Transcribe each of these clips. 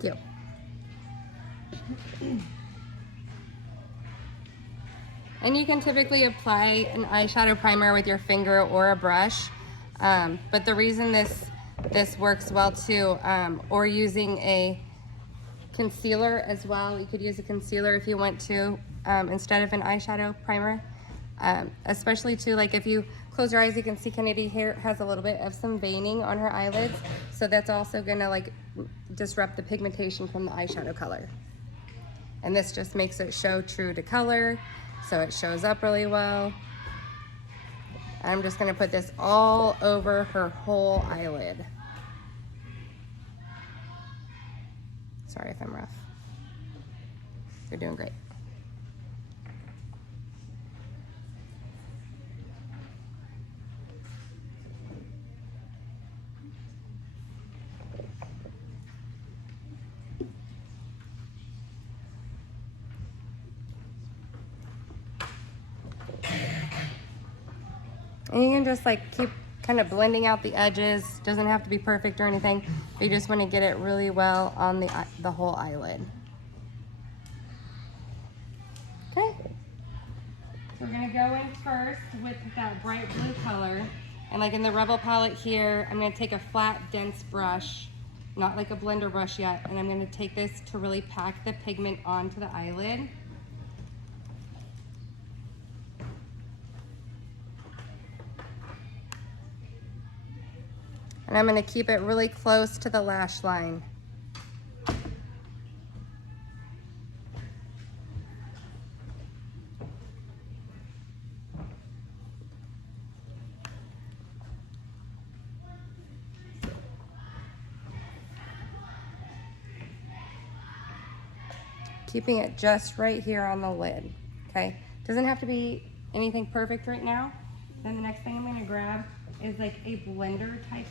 Thank you. And you can typically apply an eyeshadow primer with your finger or a brush. But the reason this works well too, or using a concealer as well. You could use a concealer if you want to, instead of an eyeshadow primer. Especially too, like if you close your eyes, you can see Kennedy here has a little bit of some veining on her eyelids. So that's also gonna like disrupt the pigmentation from the eyeshadow color. And this just makes it show true to color, so it shows up really well. I'm just gonna put this all over her whole eyelid. Sorry if I'm rough. You're doing great. And you can just like keep kind of blending out the edges. Doesn't have to be perfect or anything, but you just want to get it really well on the whole eyelid. Okay. So we're gonna go in first with that bright blue color. And like in the Rebel palette here, I'm gonna take a flat, dense brush, not like a blender brush yet, and I'm gonna take this to really pack the pigment onto the eyelid. And I'm going to keep it really close to the lash line. Keeping it just right here on the lid, okay? Doesn't have to be anything perfect right now. Then the next thing I'm going to grab is like a blender type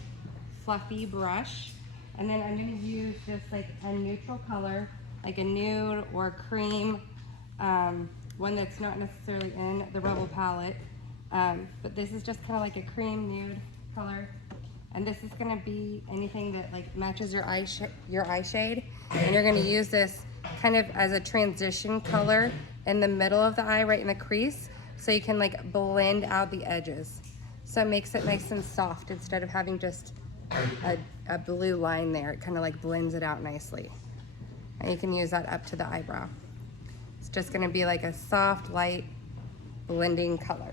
fluffy brush, and then I'm going to use just like a neutral color, like a nude or cream, one that's not necessarily in the Rebel palette, but this is just kind of like a cream nude color, and this is going to be anything that like matches your eye shade, and you're going to use this kind of as a transition color in the middle of the eye, right in the crease, so you can like blend out the edges. So it makes it nice and soft instead of having just a blue line there. It kind of like blends it out nicely. And you can use that up to the eyebrow. It's just gonna be like a soft, light, blending color.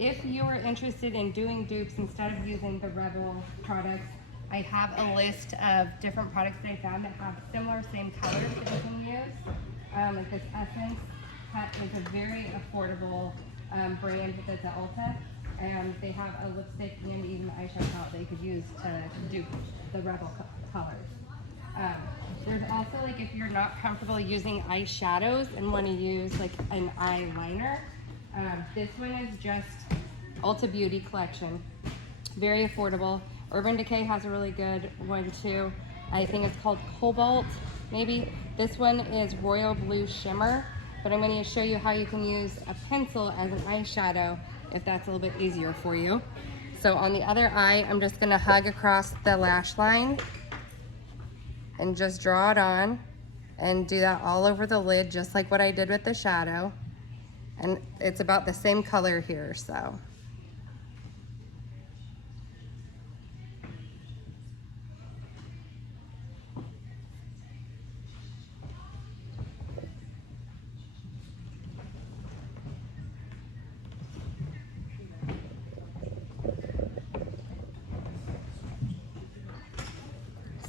If you are interested in doing dupes instead of using the Rebel products, I have a list of different products that I found that have similar, same colors that you can use. Like this Essence, that is a very affordable brand that's at Ulta. And they have a lipstick and even an eyeshadow palette that you could use to dupe the Rebel colors. There's also like if you're not comfortable using eyeshadows and want to use like an eyeliner, this one is just Ulta Beauty Collection. Very affordable. Urban Decay has a really good one too. I think it's called Cobalt, maybe. This one is Royal Blue Shimmer, but I'm going to show you how you can use a pencil as an eyeshadow if that's a little bit easier for you. So on the other eye, I'm just gonna hug across the lash line and just draw it on and do that all over the lid, just like what I did with the shadow. And it's about the same color here, so.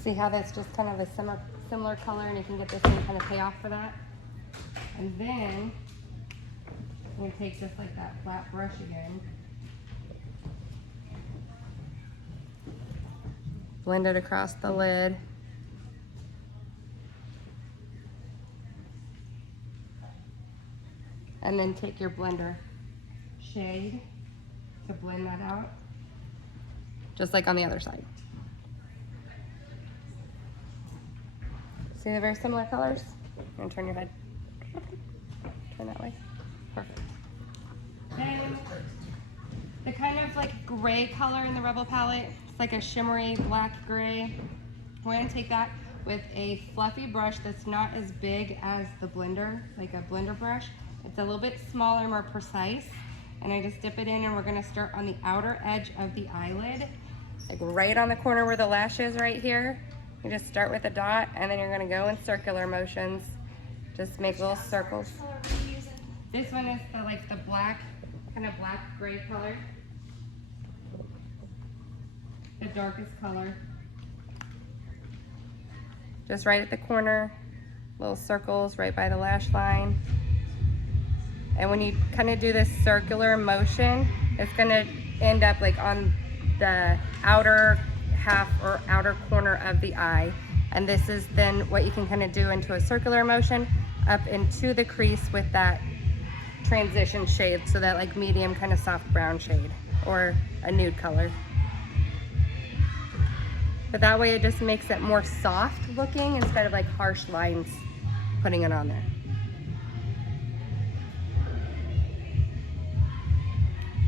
See how that's just kind of a similar color, and you can get the same kind of payoff for that. And then I'm going to take just like that flat brush again, blend it across the lid, and then take your blender shade to blend that out, just like on the other side. See the very similar colors? You want to turn your head? Turn that way. Perfect. Then the kind of like gray color in the Rebel palette, it's like a shimmery black gray. Go ahead and take that with a fluffy brush that's not as big as the blender, like a blender brush. It's a little bit smaller, more precise. And I just dip it in, and we're gonna start on the outer edge of the eyelid, like right on the corner where the lash is right here. You just start with a dot, and then you're gonna go in circular motions. Just make little circles. This one is the black, kind of black gray color. The darkest color. Just right at the corner, little circles right by the lash line. And when you kind of do this circular motion, it's gonna end up like on the outer half or outer corner of the eye. And this is then what you can kind of do into a circular motion up into the crease with that transition shade, so that like medium kind of soft brown shade or a nude color. But that way it just makes it more soft looking instead of like harsh lines putting it on there.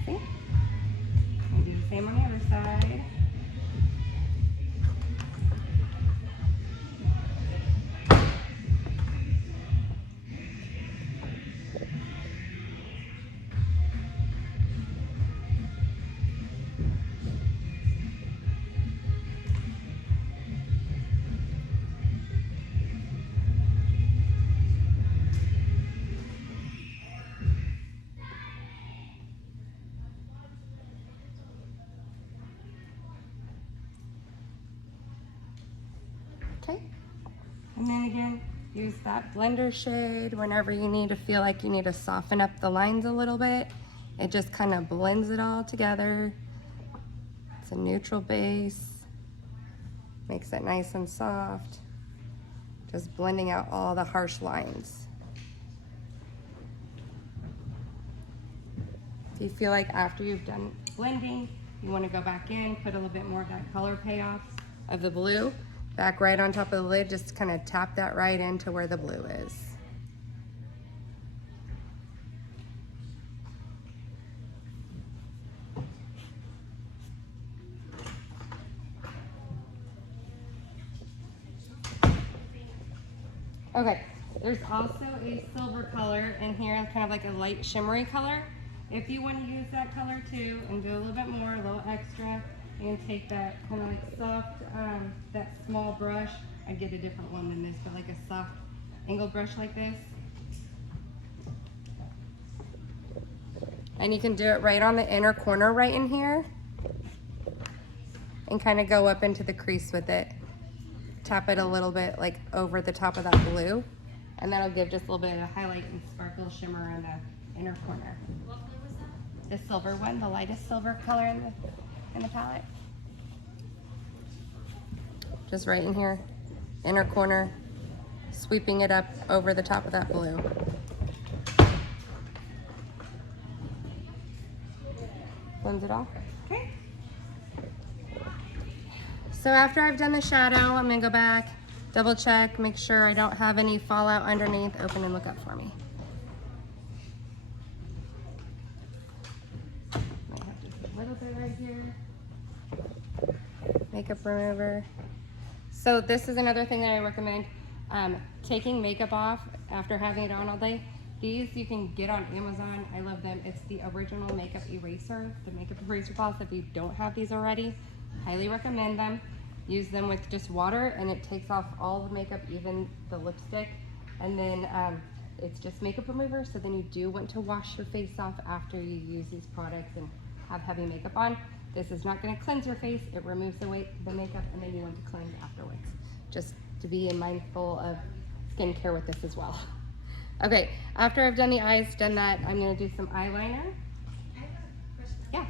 See? We'll do the same on the other side. Okay, and then again, use that blender shade whenever you need to feel like you need to soften up the lines a little bit. It just kind of blends it all together. It's a neutral base, makes it nice and soft, just blending out all the harsh lines. If you feel like after you've done blending, you want to go back in, put a little bit more of that color payoff of the blue, back right on top of the lid, just kind of tap that right into where the blue is. Okay, there's also a silver color in here, kind of like a light shimmery color. If you want to use that color too and do a little bit more, a little extra, and take that kind of like soft, that small brush. I'd get a different one than this, but like a soft angled brush like this. And you can do it right on the inner corner right in here. And kind of go up into the crease with it. Tap it a little bit like over the top of that blue. And that'll give just a little bit of highlight and sparkle shimmer in the inner corner. What color was that? The silver one, the lightest silver color in the palette. Just right in here, inner corner, sweeping it up over the top of that blue. Blends it off. Okay. So after I've done the shadow, I'm gonna go back, double check, make sure I don't have any fallout underneath. Open and look up for me. Might have just a little bit right here. Makeup remover. So this is another thing that I recommend, taking makeup off after having it on all day. These you can get on Amazon. I love them. It's the original makeup eraser, the makeup eraser balls. If you don't have these already, highly recommend them. Use them with just water and it takes off all the makeup, even the lipstick. And then it's just makeup remover, so then you do want to wash your face off after you use these products and have heavy makeup on. This is not going to cleanse your face. It removes the makeup, and then you want to cleanse afterwards. Just to be mindful of skincare with this as well. Okay, after I've done the eyes, done that, I'm going to do some eyeliner. I have a question. Yeah.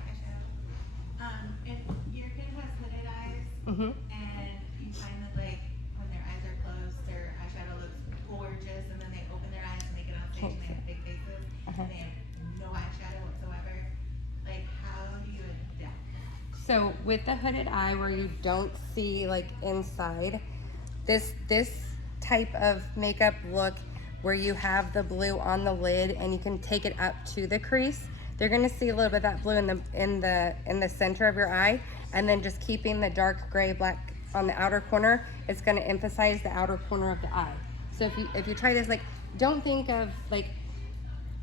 If your kid has hooded eyes Mm-hmm. and you find that like when their eyes are closed, their eyeshadow looks gorgeous, and then they open their eyes and they get on stage and they have big faces and they have no eyeshadow whatsoever, like how do you adapt? So with the hooded eye where you don't see like inside, this type of makeup look where you have the blue on the lid and you can take it up to the crease, they're gonna see a little bit of that blue in the center of your eye, and then just keeping the dark gray black on the outer corner, it's gonna emphasize the outer corner of the eye. So if you try this, like, don't think of like,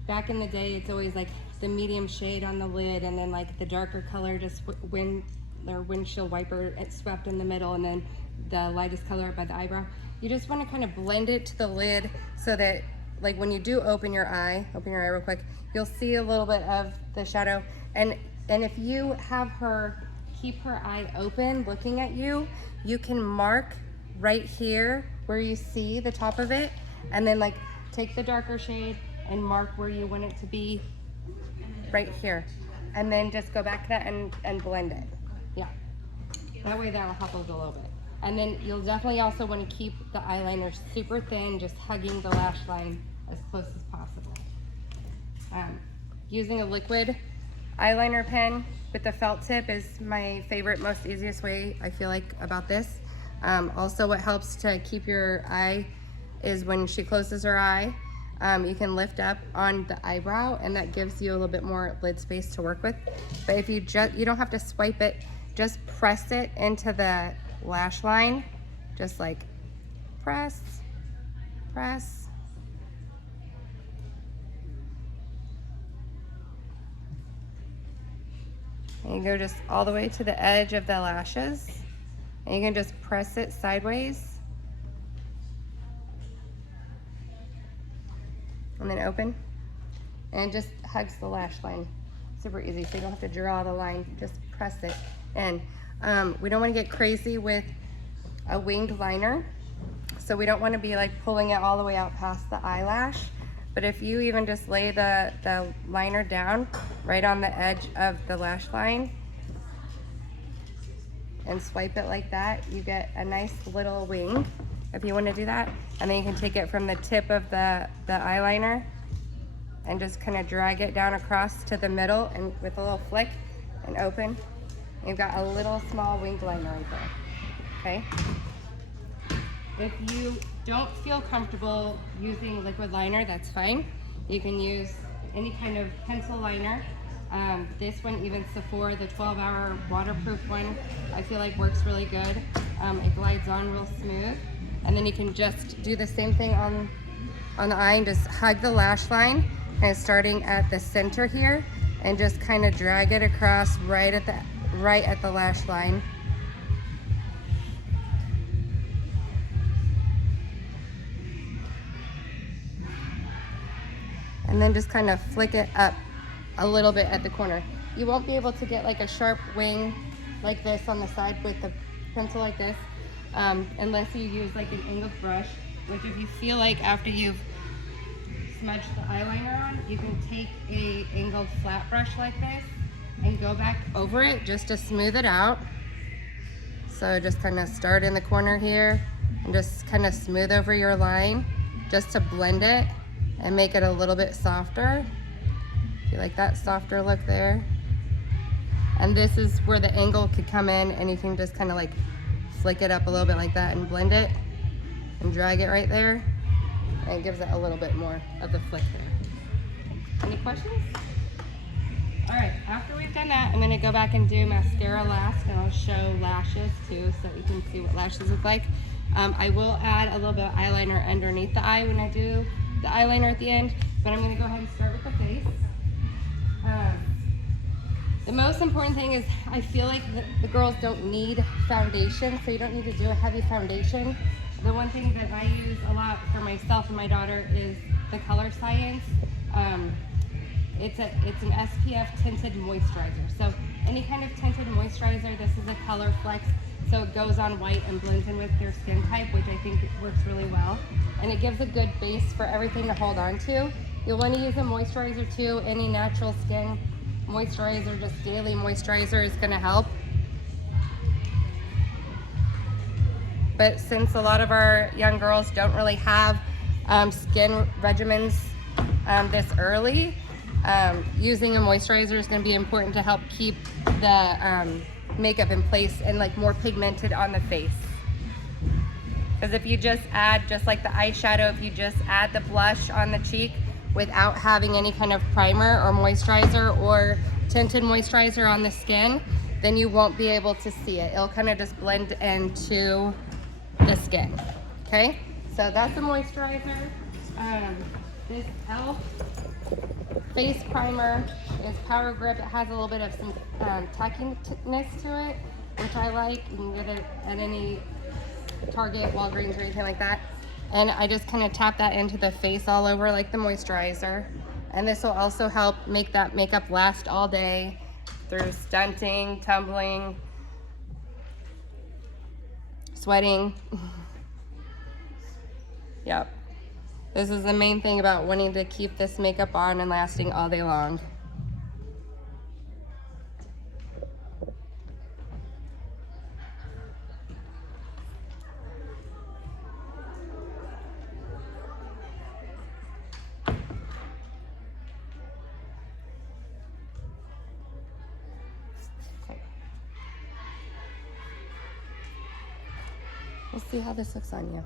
back in the day, it's always like the medium shade on the lid and then like the darker color, just windshield wiper, it's swept in the middle, and then the lightest color by the eyebrow. You just wanna kind of blend it to the lid so that like when you do open your eye real quick, you'll see a little bit of the shadow. And if you have her keep her eye open looking at you, you can mark right here where you see the top of it, and then like take the darker shade and mark where you want it to be right here, and then just go back to that and blend it. Yeah, that way that'll help us a little bit. And then you'll definitely also want to keep the eyeliner super thin, just hugging the lash line as close as possible. Using a liquid eyeliner pen with the felt tip is my favorite, most easiest way I feel like about this. Also, what helps to keep your eye is when she closes her eye, you can lift up on the eyebrow, and that gives you a little bit more lid space to work with. But if you don't have to swipe it, just press it into the lash line, just like press, press. And you go just all the way to the edge of the lashes, and you can just press it sideways and then open, and it just hugs the lash line. Super easy, so you don't have to draw the line, just press it in. We don't want to get crazy with a winged liner, so we don't want to be like pulling it all the way out past the eyelash. But if you even just lay the liner down right on the edge of the lash line and swipe it like that, you get a nice little wing if you want to do that. And then you can take it from the tip of the eyeliner and just kind of drag it down across to the middle, and with a little flick and open, you've got a little small winged liner right there. Okay? If you don't feel comfortable using liquid liner, that's fine. You can use any kind of pencil liner. This one, even Sephora, the 12-hour waterproof one, I feel like works really good. It glides on real smooth. And then you can just do the same thing on the eye and just hug the lash line, kind of starting at the center here, and just kind of drag it across right at the lash line. And then just kind of flick it up a little bit at the corner. You won't be able to get like a sharp wing like this on the side with a pencil like this, unless you use like an angled brush, which if you feel like after you've smudged the eyeliner on, you can take a angled flat brush like this and go back over it just to smooth it out. So just kind of start in the corner here and just kind of smooth over your line just to blend it and make it a little bit softer. If you like that softer look there. And this is where the angle could come in, and you can just kind of like flick it up a little bit like that and blend it and drag it right there. And it gives it a little bit more of the flick there. Any questions? All right, after we've done that, I'm gonna go back and do mascara last, and I'll show lashes too, so that you can see what lashes look like. I will add a little bit of eyeliner underneath the eye when I do the eyeliner at the end, but I'm gonna go ahead and start with the face. The most important thing is I feel like the girls don't need foundation, so you don't need to do a heavy foundation. The one thing that I use a lot for myself and my daughter is the Color Science. It's an SPF tinted moisturizer. So any kind of tinted moisturizer, this is a Color Flex, so it goes on white and blends in with your skin type, which I think works really well. And it gives a good base for everything to hold on to. You'll want to use a moisturizer too. Any natural skin moisturizer, just daily moisturizer is going to help. But since a lot of our young girls don't really have skin regimens this early, using a moisturizer is going to be important to help keep the makeup in place and like more pigmented on the face. Because if you just add, just like the eyeshadow, if you just add the blush on the cheek without having any kind of primer or moisturizer or tinted moisturizer on the skin, then you won't be able to see it. It'll kind of just blend into the skin. Okay, so that's the moisturizer. This e.l.f. face primer is Power Grip. It has a little bit of some tackiness to it, which I like. You can get it at any Target, Walgreens, or anything like that. And I just kind of tap that into the face all over like the moisturizer. And this will also help make that makeup last all day through stunting, tumbling, sweating. Yep. This is the main thing about wanting to keep this makeup on and lasting all day long. Okay. We'll see how this looks on you.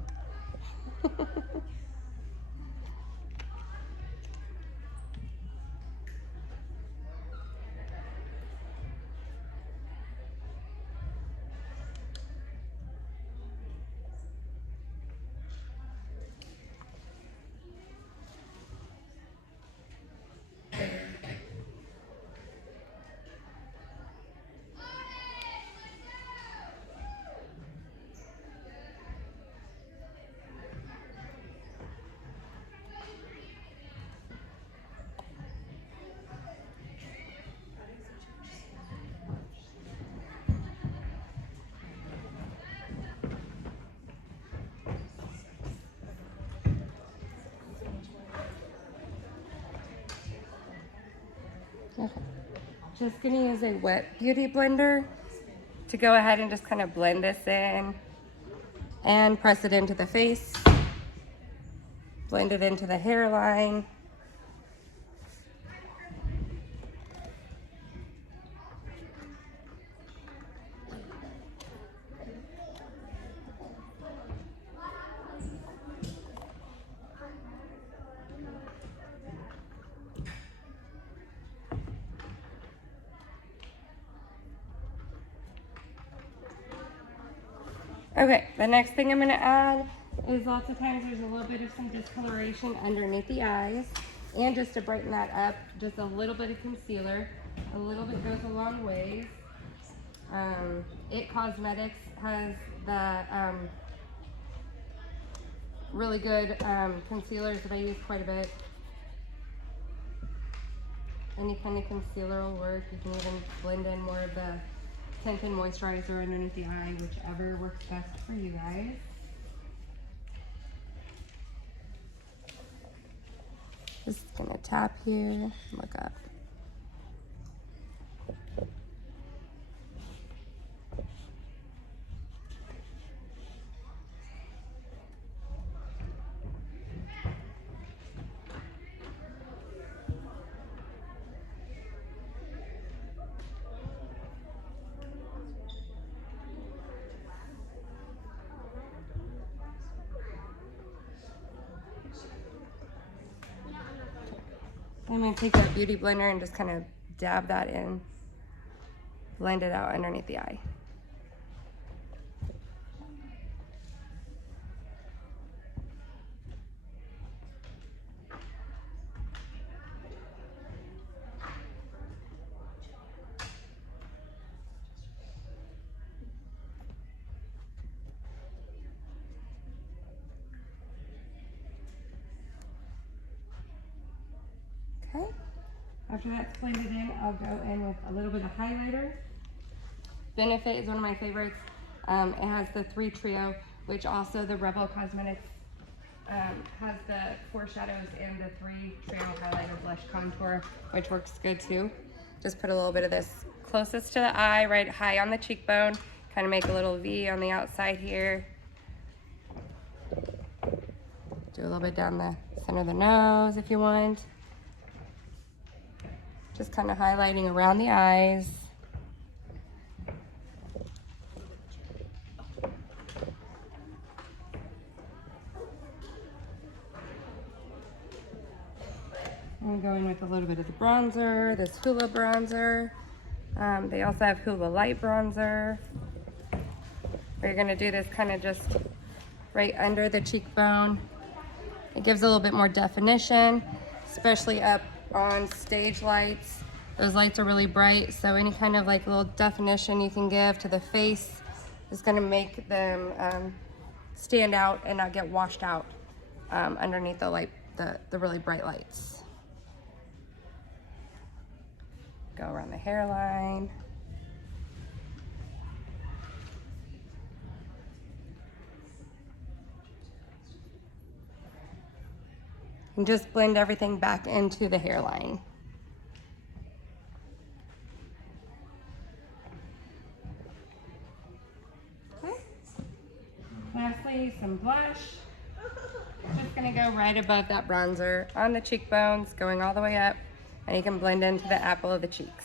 Okay. Just gonna use a wet beauty blender to go ahead and just kind of blend this in and press it into the face, blend it into the hairline. Okay, the next thing I'm gonna add is lots of times there's a little bit of some discoloration underneath the eyes, and just to brighten that up, just a little bit of concealer. A little bit goes a long ways. It Cosmetics has the really good concealers that I use quite a bit. Any kind of concealer will work. You can even blend in more of the tint and moisturizer underneath the eye, whichever works best for you guys. Just gonna tap here, look up. I'm going to take that beauty blender and just kind of dab that in, blend it out underneath the eye. Okay, after that's blended in, I'll go in with a little bit of highlighter. Benefit is one of my favorites. It has the 3 trio, which also the Rebel Cosmetics has the foreshadows and the 3 trio highlighter blush contour, which works good too. Just put a little bit of this closest to the eye, right high on the cheekbone, kind of make a little V on the outside here. Do a little bit down the center of the nose if you want. Just kind of highlighting around the eyes. I'm going with a little bit of the bronzer, this Hoola bronzer. They also have Hoola Light Bronzer. We're gonna do this kind of just right under the cheekbone. It gives a little bit more definition, especially up on stage lights. Those lights are really bright, so any kind of like little definition you can give to the face is gonna make them stand out and not get washed out underneath the light, the really bright lights. Go around the hairline. And just blend everything back into the hairline. Okay. Lastly, some blush. Just gonna go right above that bronzer on the cheekbones, going all the way up, and you can blend into the apple of the cheeks.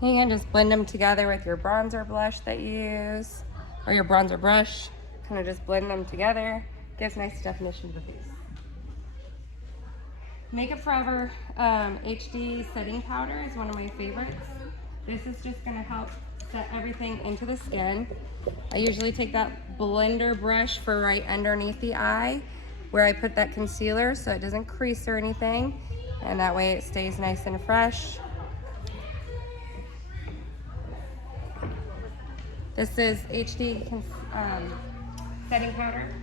You can just blend them together with your bronzer blush that you use, or your bronzer brush. Kind of just blend them together. Gives nice definition to the face. Makeup Forever HD Setting Powder is one of my favorites. This is just gonna help set everything into the skin. I usually take that blender brush for right underneath the eye where I put that concealer so it doesn't crease or anything. And that way it stays nice and fresh. This is HD setting powder,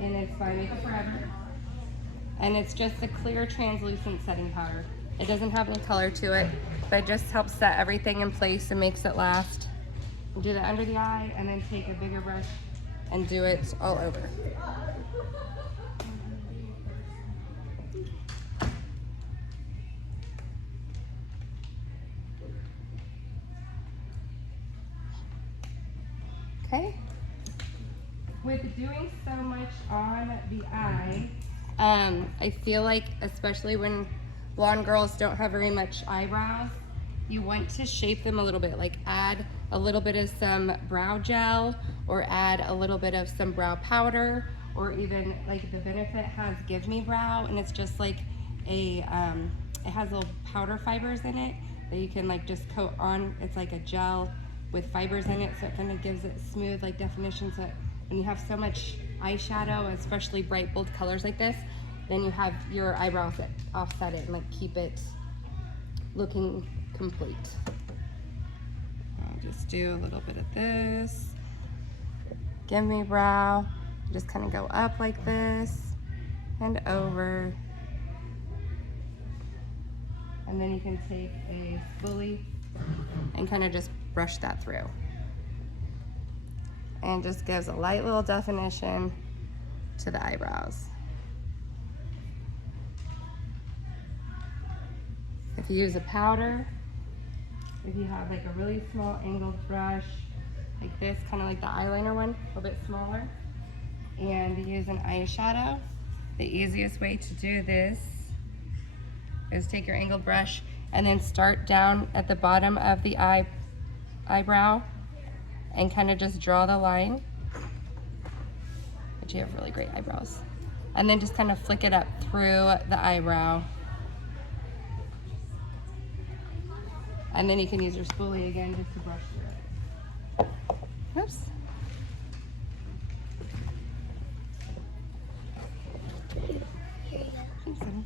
and it's by Makeup Forever. And it's just a clear translucent setting powder. It doesn't have any color to it, but it just helps set everything in place and makes it last. Do that under the eye, and then take a bigger brush and do it all over. Okay. With doing so much on the eye, I feel like, especially when blonde girls don't have very much eyebrows, you want to shape them a little bit, like add a little bit of some brow gel, or add a little bit of some brow powder, or even like the Benefit has Give Me Brow, and it's just like a, it has little powder fibers in it that you can like just coat on. It's like a gel with fibers in it, so it kind of gives it smooth like definition, so that when you have so much eyeshadow, especially bright bold colors like this, then you have your eyebrows that offset it and like keep it looking complete. I'll just do a little bit of this. Give Me Brow. Just kind of go up like this and over. And then you can take a spoolie and kind of just brush that through. And just gives a light little definition to the eyebrows. If you use a powder, if you have like a really small angled brush, like this, kind of like the eyeliner one, a little bit smaller, and you use an eyeshadow, the easiest way to do this is take your angled brush and then start down at the bottom of the eyebrow and kind of just draw the line. But you have really great eyebrows. And then just kind of flick it up through the eyebrow. And then you can use your spoolie again just to brush through it. Oops. Thanks, honey.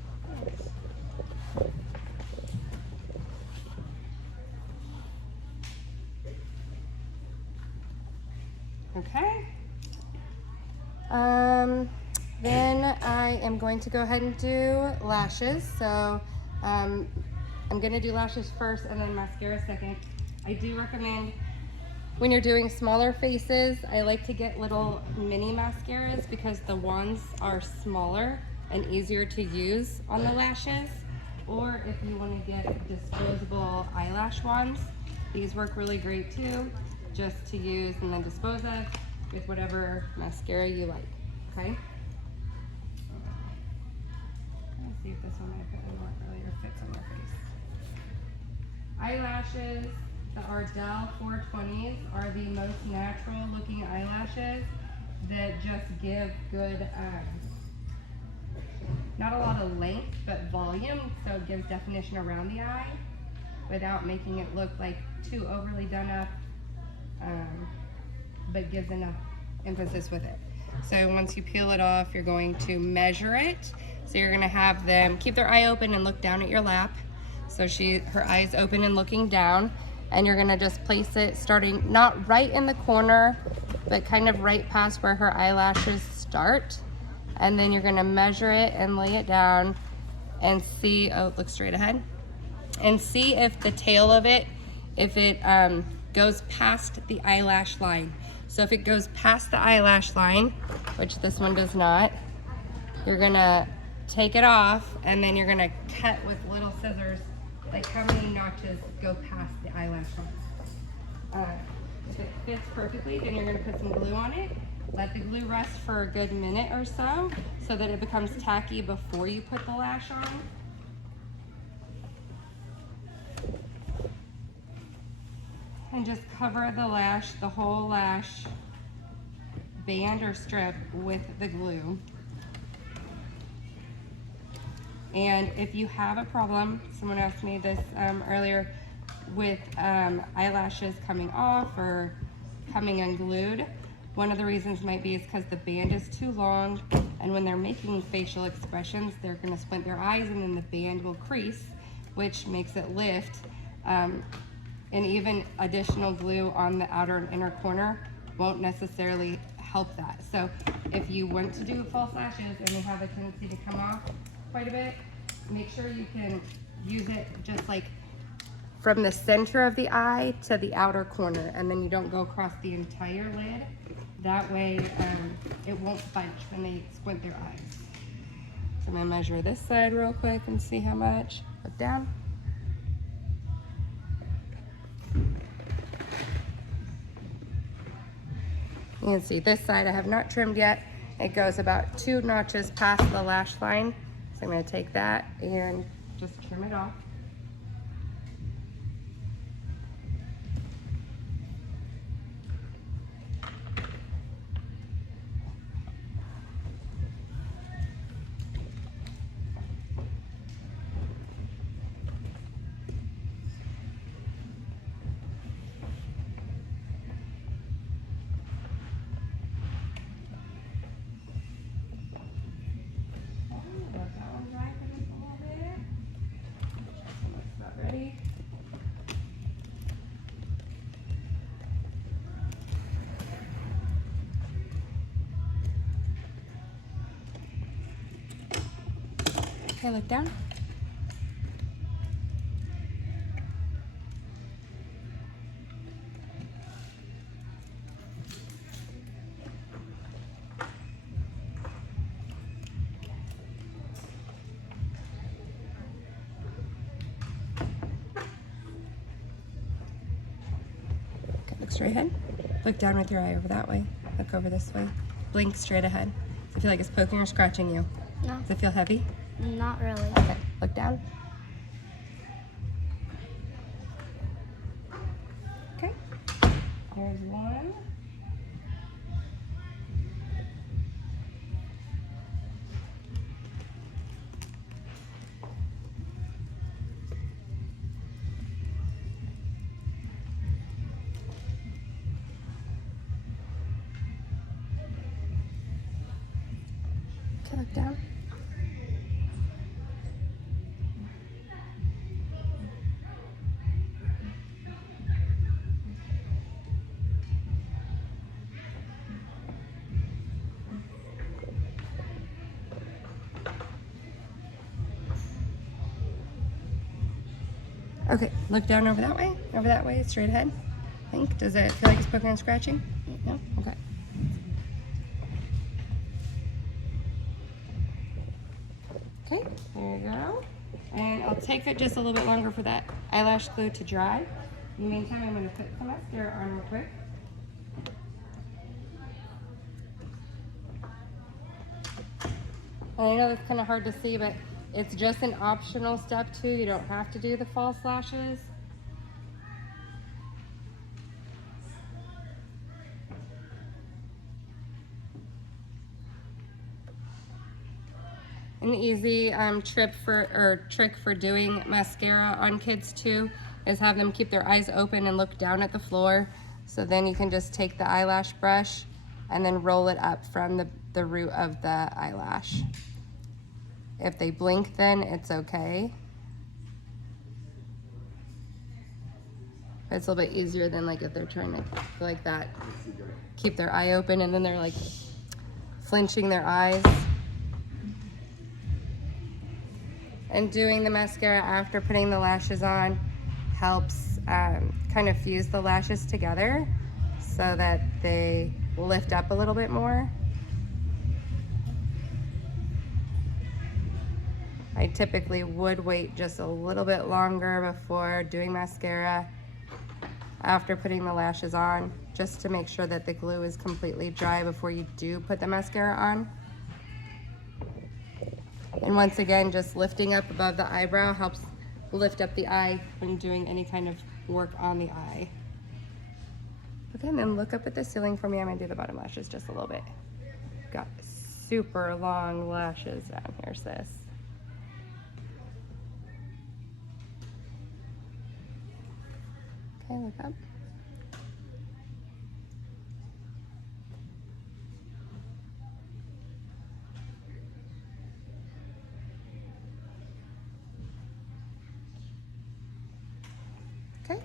Okay. Then I am going to go ahead and do lashes. So I'm gonna do lashes first and then mascara second. I do recommend when you're doing smaller faces, I like to get little mini mascaras because the wands are smaller and easier to use on the lashes. Or if you want to get disposable eyelash wands, These work really great too, just to use and then dispose of with whatever mascara you like, okay? Let's see if this one I put in more earlier fits on your face. Eyelashes, the Ardell 420s are the most natural looking eyelashes that just give good, not a lot of length, but volume, so it gives definition around the eye without making it look like too overly done up, but gives enough emphasis with it. So once you peel it off, you're going to measure it. So you're gonna have them keep their eye open and look down at your lap. So her eye's open and looking down, and you're gonna just place it starting not right in the corner, but kind of right past where her eyelashes start. And then you're gonna measure it and lay it down and see, oh, look straight ahead. And see if the tail of it, if it goes past the eyelash line. So if it goes past the eyelash line, which this one does not, you're gonna take it off and then you're gonna cut with little scissors, like how many notches go past the eyelash line. If it fits perfectly, then you're gonna put some glue on it. Let the glue rest for a good minute or so that it becomes tacky before you put the lash on. And just cover the lash, the whole lash band or strip with the glue. And if you have a problem, someone asked me this earlier, with eyelashes coming off or coming unglued, one of the reasons might be is because the band is too long, and when they're making facial expressions, they're gonna squint their eyes and then the band will crease, which makes it lift. And even additional glue on the outer and inner corner won't necessarily help that. So if you want to do false lashes and they have a tendency to come off quite a bit, make sure you can use it just like from the center of the eye to the outer corner, and then you don't go across the entire lid. That way it won't bunch when they squint their eyes. So I'm gonna measure this side real quick and see how much. Look down. You can see this side I have not trimmed yet. It goes about 2 notches past the lash line. So I'm gonna take that and just trim it off. Okay, look down. Okay, look straight ahead. Look down with your eye over that way. Look over this way. Blink straight ahead. Does it feel like it's poking or scratching you? No. Does it feel heavy? Not really. Okay, look down. Okay, there's one. Okay, look down. Okay, look down over that way, straight ahead. Think, does it feel like it's poking and scratching? No? Okay. Okay, there you go. And I'll take it just a little bit longer for that eyelash glue to dry. In the meantime, I'm going to put some mascara on real quick. And I know that's kind of hard to see, but it's just an optional step too. You don't have to do the false lashes. An easy trick for doing mascara on kids too is have them keep their eyes open and look down at the floor. So then you can just take the eyelash brush and then roll it up from the root of the eyelash. If they blink, then it's okay. It's a little bit easier than like if they're trying to like that, keep their eye open and then they're like flinching their eyes. And doing the mascara after putting the lashes on helps kind of fuse the lashes together so that they lift up a little bit more. I typically would wait just a little bit longer before doing mascara after putting the lashes on, just to make sure that the glue is completely dry before you do put the mascara on. And once again, just lifting up above the eyebrow helps lift up the eye when doing any kind of work on the eye. Okay, and then look up at the ceiling for me. I'm gonna do the bottom lashes just a little bit. Got super long lashes down here, sis. Okay, look up. Okay.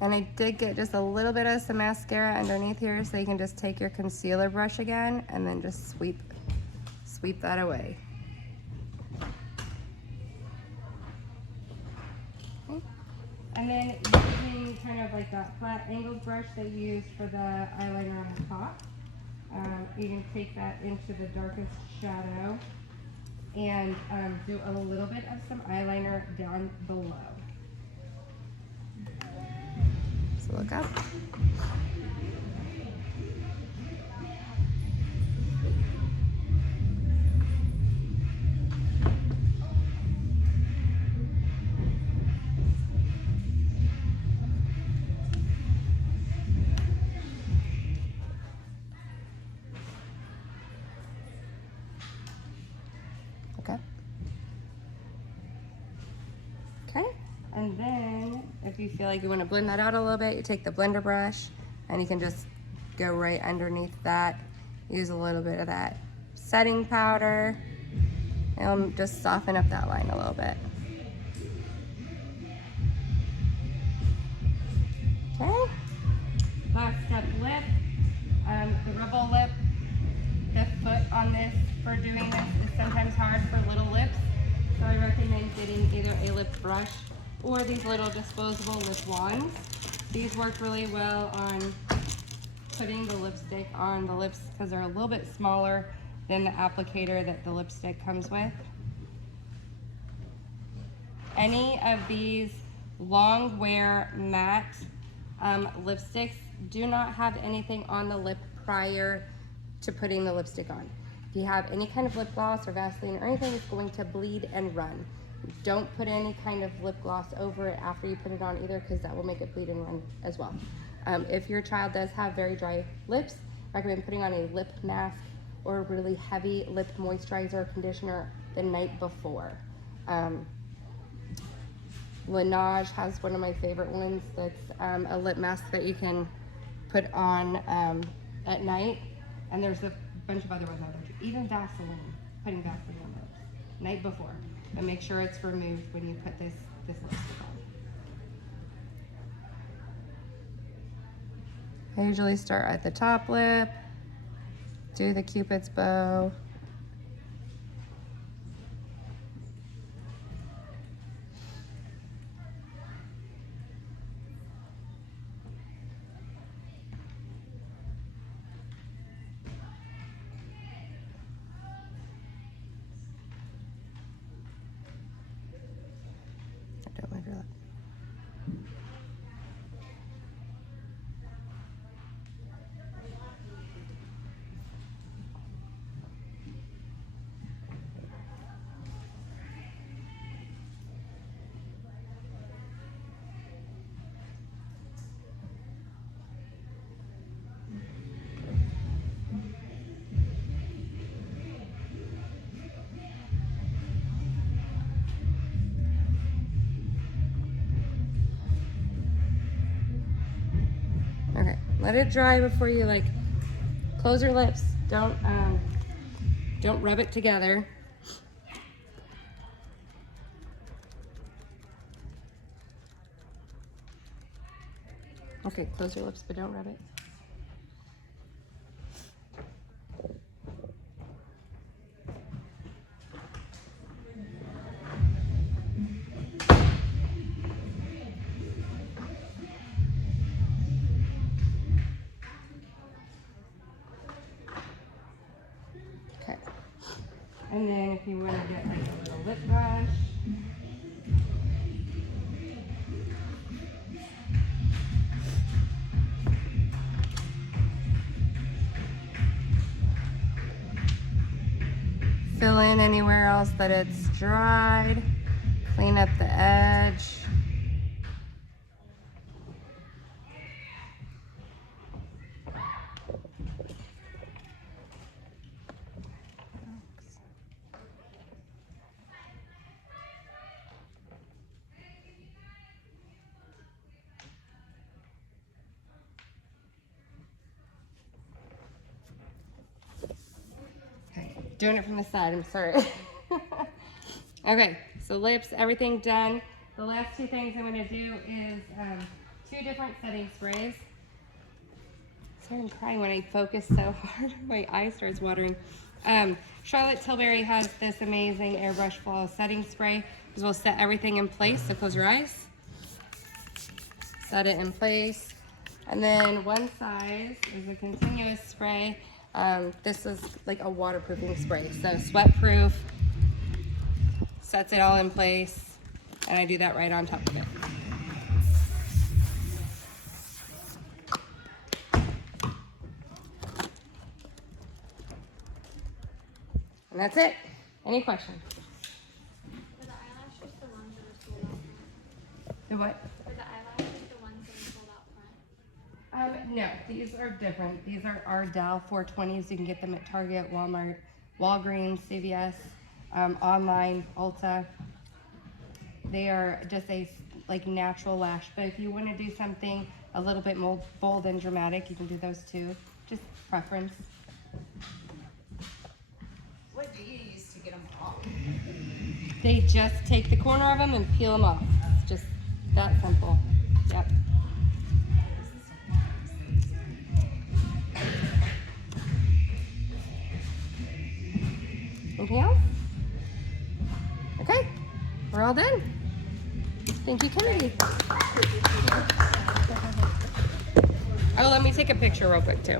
And I did get just a little bit of some mascara underneath here, so you can just take your concealer brush again and then just sweep that away. Okay. And then using kind of like that flat angled brush that you used for the eyeliner on the top, you can take that into the darkest shadow and do a little bit of some eyeliner down below. So look up. Okay. Okay. And then if you feel like you want to blend that out a little bit, you take the blender brush and you can just go right underneath that. Use a little bit of that setting powder and just soften up that line a little bit. Okay. Last step, lip. The rebel lip. The foot on this for doing this is sometimes hard for little lips. So I recommend getting either a lip brush or these little disposable lip wands. These work really well on putting the lipstick on the lips because they're a little bit smaller than the applicator that the lipstick comes with. Any of these long wear matte lipsticks do not have anything on the lip prior to putting the lipstick on. If you have any kind of lip gloss or Vaseline or anything, it's going to bleed and run. Don't put any kind of lip gloss over it after you put it on either, because that will make it bleed and run as well. If your child does have very dry lips, I recommend putting on a lip mask or a really heavy lip moisturizer or conditioner the night before. Laneige has one of my favorite ones that's a lip mask that you can put on at night, and there's a bunch of other ones out there. Even Vaseline, putting Vaseline on lips night before, and make sure it's removed when you put this lipstick on. I usually start at the top lip, do the Cupid's bow. Okay, let it dry before you like close your lips. Don't rub it together. Okay, close your lips, but don't rub it. Okay. And then if you want to get like a little lip brush. Fill in anywhere else that it's dried. Clean up the edge. Okay, doing it from the side, I'm sorry. Okay, so lips, everything done. The last two things I'm gonna do is 2 different setting sprays. Sorry, I'm crying when I focus so hard. My eye starts watering. Charlotte Tilbury has this amazing Airbrush Flawless setting spray. This will set everything in place, so close your eyes. Set it in place. And then one size is a continuous spray. This is like a waterproofing spray, so sweat proof, sets it all in place, and I do that right on top of it. And that's it. Any questions? For the eyelashes, the ones that are sold out front. The what? For the eyelashes, the ones that are sold out front. No, these are different. These are Ardell 420s. You can get them at Target, Walmart, Walgreens, CVS, online, Ulta. They are just a like natural lash, but if you want to do something a little bit more bold and dramatic, you can do those too. Just preference. What do you use to get them off? They just take the corner of them and peel them off. It's just that simple. Yep. Anything else? Okay, we're all done. Thank you, Kennedy. Oh, let me take a picture real quick too.